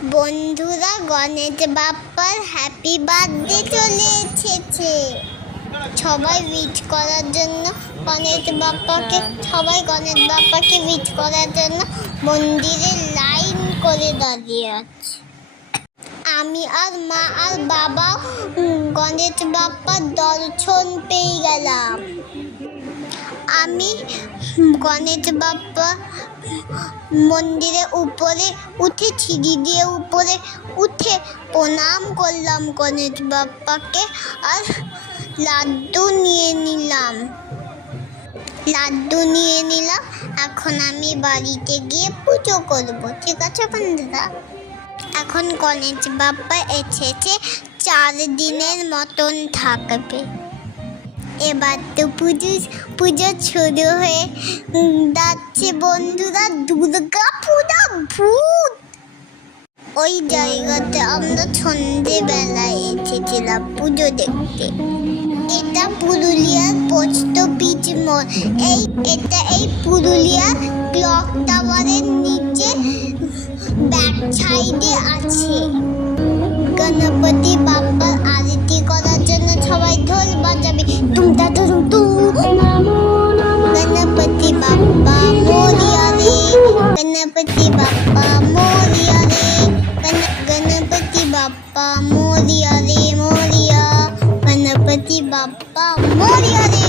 বন্ধুরা, Ganesh বাপ্পার happy birthday চলে এসেছে। সবাই উইশ করার জন্য গণেশ বাপ্পাকে উইশ করার জন্য মন্দিরে লাইন করে দাঁড়িয়ে আছে। আমি আর মা আর বাবা গণেশ বাপ্পার দর্শন পেয়ে গেলাম। আমি গণেশ বাপ্পা মন্দিরের উপরে উঠে সিঁড়ি দিয়ে উপরে উঠে প্রণাম করলাম গণেশ বাপ্পাকে, আর লাড্ডু নিয়ে নিলাম। এখন আমি বাড়িতে গিয়ে পুজো করব। ঠিক আছে বন্ধুরা? এখন গণেশ বাপ্পা এসেছে, 4 দিনের মতন থাকবে। এবার তো পুজো শুরু হয়ে যাচ্ছে বন্ধুরা। দুর্গা পূজা ভূত। ওই জায়গাতে আমরা সন্ধেবেলায় এসেছিলাম পুজো দেখতে। এটা পুরুলিয়ার পোস্ট অফিস মোড়। এই পুরুলিয়ার ক্লক টাওয়ারের নিচে ব্যাক সাইডে আছে। গণপতি বাপ্পার আরতি করার জন্য সবাই ঢোল বাজাবে। টুমটা ধরুন টু। গণপতি বাপ্পা মোরিয়া রে, গণপতি বাপ্পা মোরিয়া রে, গণপতি বাপ্পা মোরিয়া রে মোরিয়া, গণপতি বাপ্পা মোরিয়া রে।